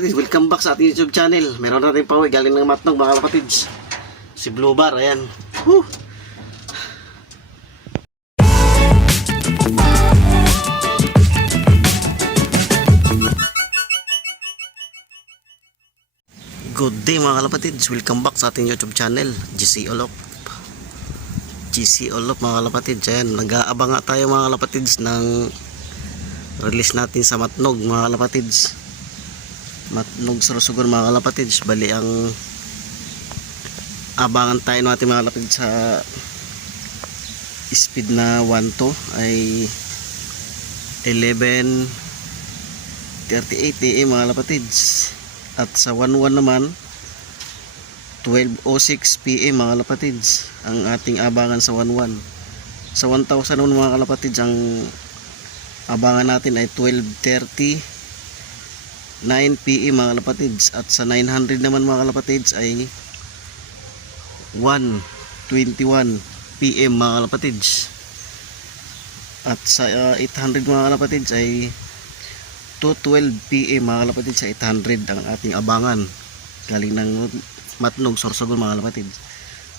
kalapatids, welcome back sa ating YouTube channel. Meron na rin pa galing ng Matnog mga kalapatids. Si Blue Bar, ayan. Woo! Good day mga kalapatids, welcome back sa ating YouTube channel, GC Olop. GC Olop mga kalapatids, ayan. Nag-aabang nga tayo mga kalapatids ng release natin sa Matnog mga kalapatids. Matnog Sorsogon mga kalapatids. Bali ang abangan tayo natin mga kalapatids sa speed na 1.2 ay 11:38 AM mga kalapatids. At sa 1.1 naman 12:06 PM mga kalapatids ang ating abangan sa 1.1. Sa 1,000 naman mga kalapatids ang abangan natin ay 12:39 PM mga kalapatids. At sa 900 naman mga kalapatids ay 1:21 PM mga kalapatids. At sa 800 mga kalapatids ay 2:12 PM mga kalapatids. Sa 800 ang ating abangan galing ng Matnog Sorsogon mga kalapatids.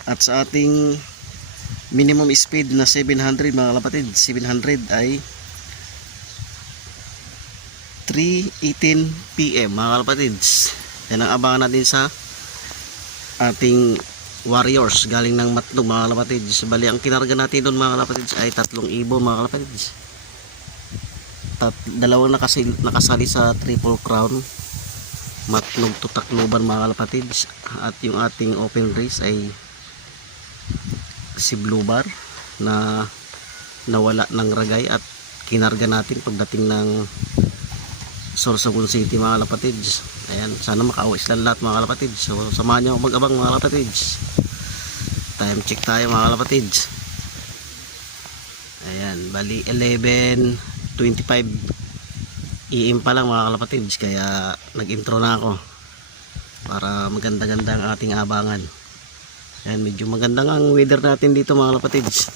At sa ating minimum speed na 700 mga kalapatids, 700 ay 3:18 PM mga kalapatids. Yan ang abangan natin sa ating Warriors galing ng Matnog mga kalapatids. Bali ang kinarga natin doon mga kalapatids ay 3,000 mga kalapatids. Dalawang nakasali sa Triple Crown Matnog to Tacloban mga kalapatids. At yung ating open race ay si Blue Bar na nawala ng ragay at kinarga natin pagdating ng Sorsogon City mga kalapatids. Ayan, sana makauwi sila lahat mga kalapatids. So samahan niyo ako mag-abang mga kalapatids. Time check tayo mga kalapatids. Ayan, bali 11:25 AM pa lang mga kalapatids, kaya nag-intro na ako para maganda-ganda ang ating abangan. Ayan, medyo maganda nga ang weather natin dito mga kalapatids.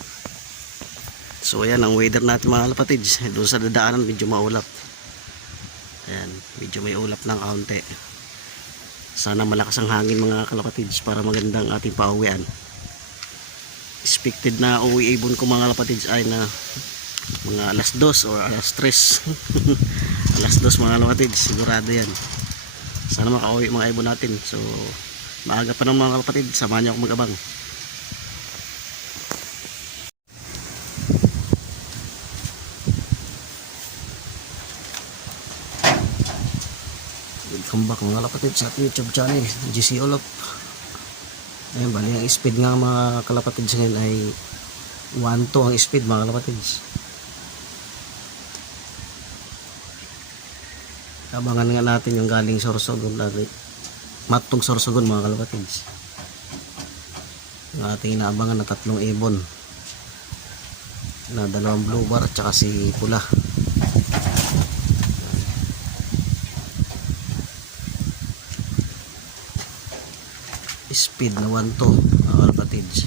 So ayan ang weather natin mga kalapatids. Doon sa dadaanan medyo maulap. Ayan, medyo may ulap ng kaunti. Sana malakas ang hangin mga kalapatids para maganda ang ating pauwian. Expected na uwi ibon ko mga kalapatids ay na mga alas 2 or alas 3. Alas 2 mga kalapatids, sigurado yan. Sana makauwi mga ibon natin. So maaga pa ng mga kalapatids, samahan niyo ako mag-abang. Welcome back mga kalapatids sa ating YouTube channel, GC Olop. Ayan, bali ang speed nga mga kalapatids ngayon ay 1.2 ang speed mga kalapatids. Abangan nga natin yung galing Sorsogon, Matnog Sorsogon mga kalapatids. Yung ating inaabangan na 3 ibon na 2 Blue Bar at saka si Pula. Speed na 1.2 mga kalapatids.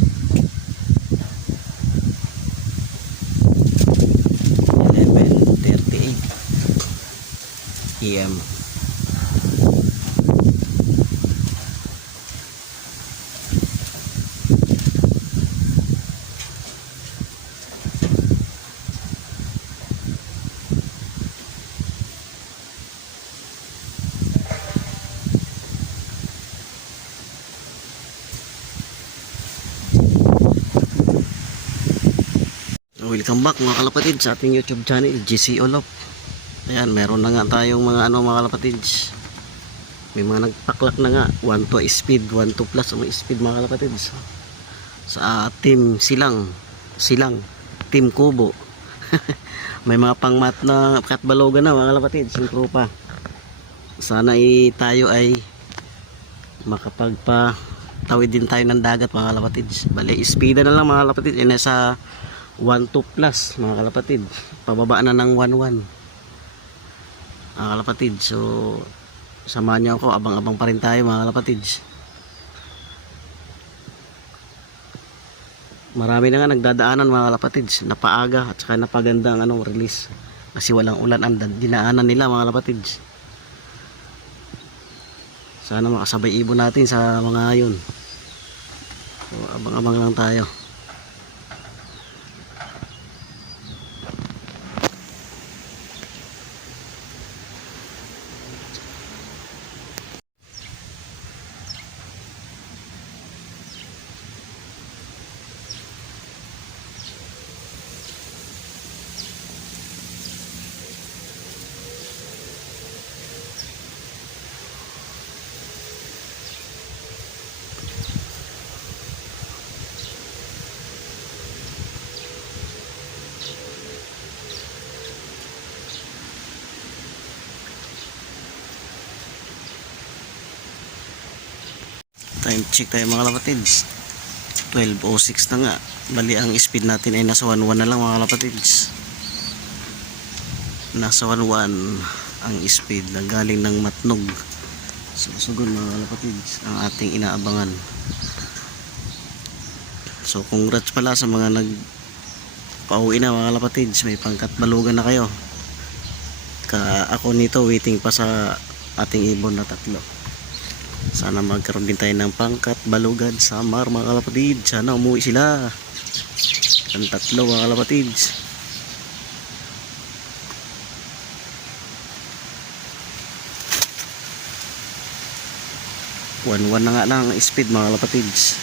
11:38 PM. Welcome back mga kalapatids sa ating YouTube channel, GC Olop. Ayan, meron na nga tayong mga mga kalapatids. May mga nagpaklak na nga 1.2 speed, 1.2 plus ang speed mga kalapatids. Sa team Silang, team Kubo. May mga pangmat na katbalogan na mga kalapatids, yung tropa. Sana tayo ay makapagpatawid din tayo ng dagat mga kalapatids. Bali, speed na lang mga kalapatids, nasa 1.2 plus mga kalapatid, pababa na ng 1.1 mga kalapatid. So samahan niyo ako, abang-abang pa rin tayo mga kalapatid. Marami na nga nagdadaanan mga kalapatid, napaaga at saka napaganda ang release kasi walang ulan ang dinaanan nila mga kalapatid. Sana makasabay ibon natin sa mga yun. So, abang-abang lang tayo. Time check tayo mga kapatids. 12:06 na nga. Bali ang speed natin ay nasa 11 na lang mga kapatids. Nasa 11 ang speed na galing ng Matnog. Susugon mga kapatids ang ating inaabangan. So congrats pala sa mga nagpauwi na mga kapatids. May pangkat balugan na kayo. Ako nito waiting pa sa ating ibon na 3. Sana magkaroon din tayo ng pangkat balugan Samar mga kalapatids. Sana umuwi sila ang 3 mga kalapatids. One na nga lang ang speed mga kalapatids.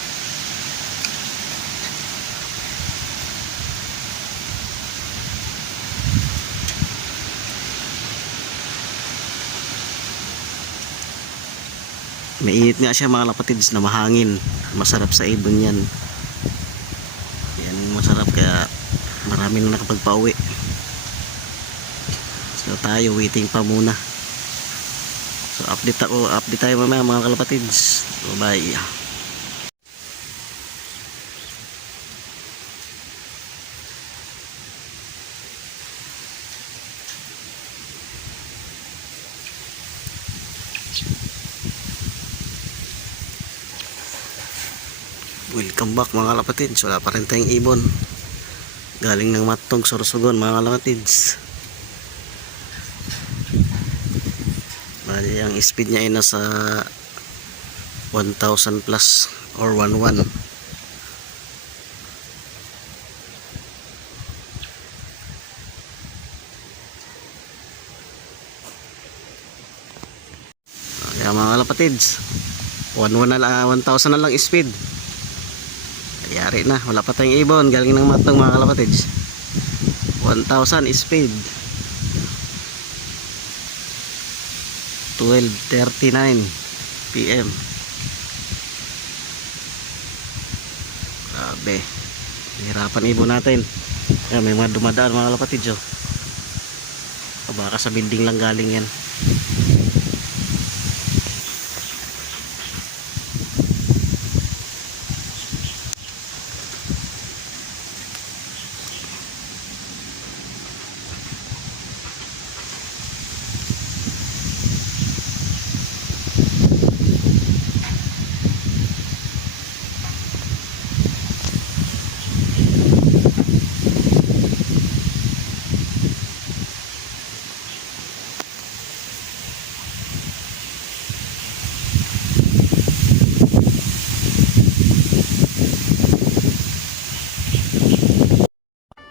Mainit nga siya mga kapatids na mahangin. Masarap sa ibon yan. Yan masarap kaya marami na nakapagpauwi. So tayo waiting pa muna. So update tayo mamaya mga kalapatids. So bye. Welcome back mga kalapatids. Wala pa rin tayong ibon. Galing ng Matnog, Sorsogon mga kalapatids. Bali ang speed niya ay nasa 1,000 plus or 11. Kaya mga kalapatids 1,000 na lang speed. Yari na, wala pa tayong ibon galing ng Matnog mga kalapatids. 1,000 speed. 12:39 PM. Grabe, hirapan ibon natin. Ayan, may mga dumadaan mga kalapatids oh. Baka sa building lang galing yan.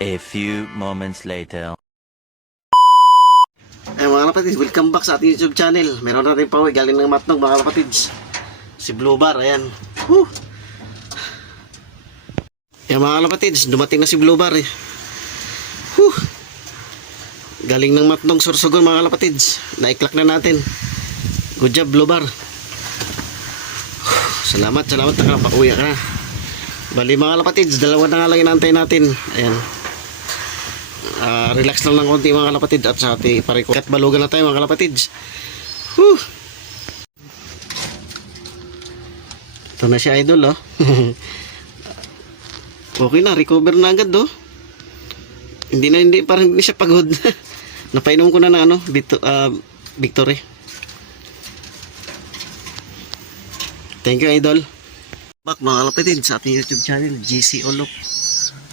A few moments later. Ay mga kapatids, welcome back sa ating YouTube channel. Meron na rin pauwi galing ng Matnog mga kapatids. Si Blue Bar, ayan. Woo! Ayan mga kapatids, dumating na si Blue Bar eh. Woo! Galing ng Matnog, Sorsogon mga kapatids. Naiklak na natin. Good job Blue Bar. Salamat nakapauwi ka na. Bali mga kapatids, 2 na nga lang inantay natin. Ayan. Relax lang ng konti mga kalapatids at sa ating pariko. At balugan na tayo mga kalapatids. Whew. Ito na si Idol oh. Okay na, recover na agad oh. Parang hindi siya pagod. Napainom ko na ng ano, Victory. Thank you Idol. Back mga kalapatids sa ating YouTube channel, GC Olop.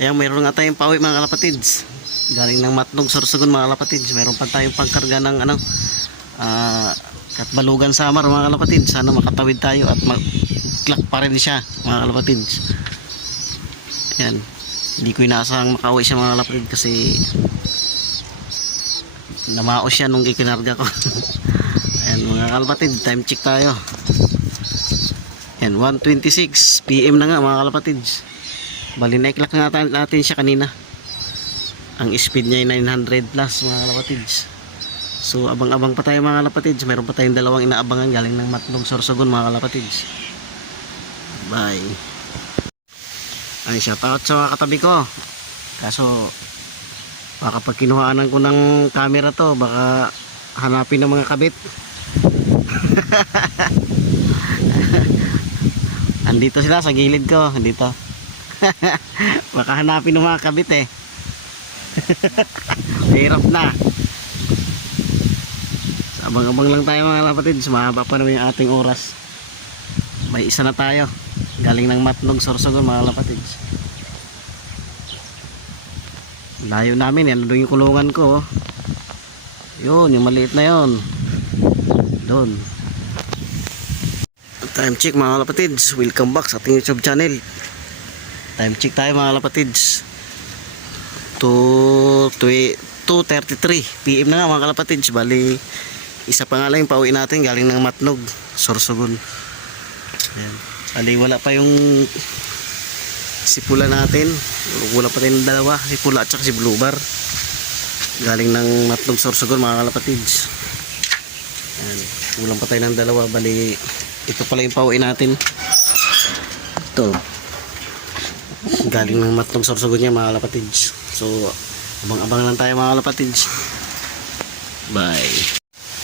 Ayan, mayroon nga tayong pauwi mga kalapatids. Galing ng Matnog, Sorsogon mga kalapatids. Mayroon pa tayong pangkarga ng ano, Katbalugan Samar mga kalapatid. Sana makatawid tayo at mag-clock pa rin siya mga kalapatid. Ayan. Hindi ko inaasahang makauwi siya mga kalapatid kasi namaos siya nung ikinarga ko. Ayan mga kalapatid, time check tayo. Ayan, 1:26 PM na nga mga kalapatid. Bali na-clock na natin siya kanina. Ang speed niya ay 900 plus mga kalapatid. So abang-abang pa tayo mga kalapatid. Meron pa tayong dalawang inaabangan galing ng Matlog, Sorsogon mga kalapatid. Bye. Ay, shoutout sa mga katabi ko. Kaso baka pag kinuhaanan ko ng camera to, baka hanapin ng mga kabit. Andito sila sa gilid ko, dito. Baka hanapin ng mga kabit eh. Hirap na. Abang-abang lang tayo mga kapatid. Mahaba pa naman yung ating oras. May isa na tayo. Galing ng Matlog, Sorsogon mga kapatid. Layo namin yan. Doon yung kulungan ko. Yun, yung maliit na yun. Doon. Time check mga kapatid. Welcome back sa ating YouTube channel. Time check tayo mga kapatid. 2:33 PM na nga mga kapatid. Bali isa pa nga lang yung pauwi natin galing ng Matlog, Sorsogon. Ayan. Bali wala pa yung sipula natin. Wala pa tayong dalawa, sipula at saka si Blue Bar. Galing ng Matlog, Sorsogon mga kalapatids. Ayan. Kulang pa tayo ng dalawa. Bali ito pala yung pauwi natin. Ito. Galing ng Matlog, Sorsogon niya mga kalapatids. So abang-abang lang tayo mga kalapatids. Bye.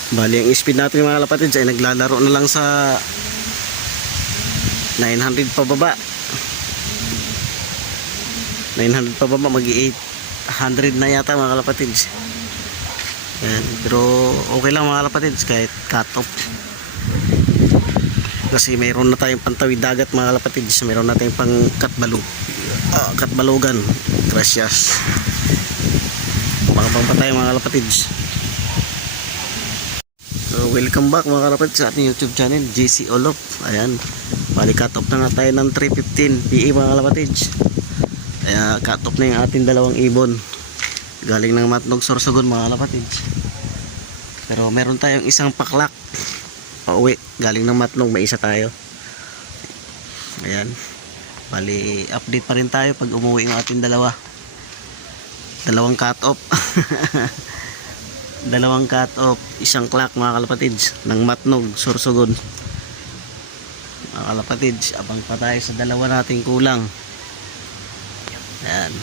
Bali ang speed natin mga kalapatids ay naglalaro na lang sa 900 pababa. 900 pababa, mag-800 na yata mga kalapatids. Yan. Pero okay lang mga kalapatids kahit cut off. Kasi mayroon na tayong pantawid dagat mga kalapatids. Mayroon na tayong pang katbalugan. Gracias. Makabang pa tayo mga kalapatids. So welcome back mga kalapatids sa ating YouTube channel, JC Olop. Ayan. Bali cut off na nga tayo ng 3:15 PM mga kalapatids. Kaya cut off na yung ating dalawang ibon. Galing ng Matlog, Sorsogon mga kalapatids. Pero meron tayong isang paklak pauwi. Galing ng Matlog, may isa tayo. Ayan. Bali update pa rin tayo pag umuwi ng ating dalawa. Dalawang cut off. Dalawang cut off, isang clock mga kalapatids ng Matlog, Sorsogon. Mga kalapatids, abang pa tayo sa dalawa nating kulang. Ayan.